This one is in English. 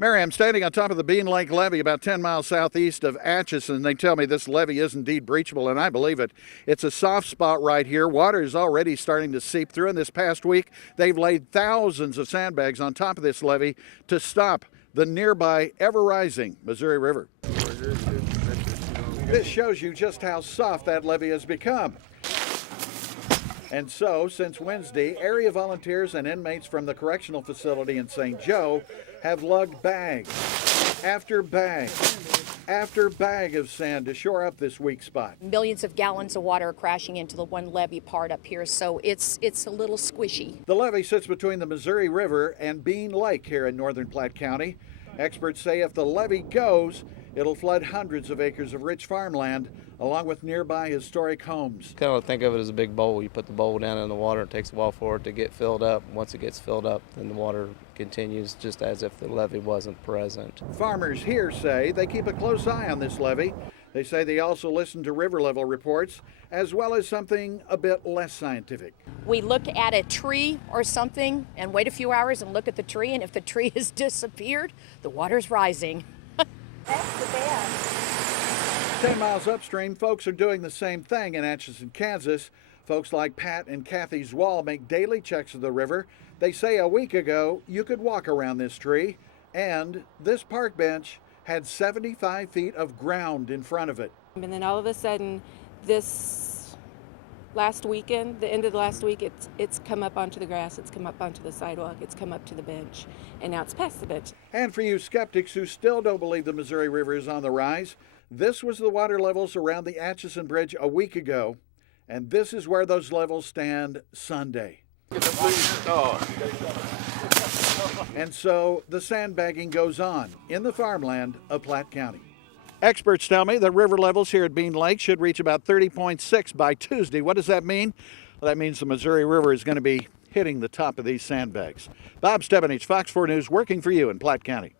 Mary, I'm standing on top of the Bean Lake Levee about 10 miles southeast of Atchison. They tell me this levee is indeed breachable, and I believe it. It's a soft spot right here. Water is already starting to seep through, and this past week they've laid thousands of sandbags on top of this levee to stop the nearby ever-rising Missouri River. This shows you just how soft that levee has become. And so, since Wednesday, area volunteers and inmates from the correctional facility in St. Joe have lugged bag after bag after bag of sand to shore up this weak spot. Millions of gallons of water are crashing into the one levee part up here, so it's a little squishy. The levee sits between the Missouri River and Bean Lake here in northern Platte County. Experts say if the levee goes, it'll flood hundreds of acres of rich farmland, along with nearby historic homes. Kind of think of it as a big bowl. You put the bowl down in the water, it takes a while for it to get filled up. Once it gets filled up, then the water continues just as if the levee wasn't present. Farmers here say they keep a close eye on this levee. They say they also listen to river level reports, as well as something a bit less scientific. We look at a tree or something and wait a few hours and look at the tree, and if the tree has disappeared, the water's rising. That's the best. 10 miles upstream, folks are doing the same thing in Atchison, Kansas. Folks like Pat and Kathy Zwall make daily checks of the river. They say a week ago you could walk around this tree, and this park bench had 75 feet of ground in front of it. And then all of a sudden, this last weekend, the end of the last week, it's come up onto the grass, it's come up onto the sidewalk, it's come up to the bench, and now it's past the bench. And for you skeptics who still don't believe the Missouri River is on the rise, this was the water levels around the Atchison Bridge a week ago, and this is where those levels stand Sunday. And so the sandbagging goes on in the farmland of Platte County. Experts tell me that river levels here at Bean Lake should reach about 30.6 by Tuesday. What does that mean? Well, that means the Missouri River is going to be hitting the top of these sandbags. Bob Stevenage, Fox 4 News, working for you in Platte County.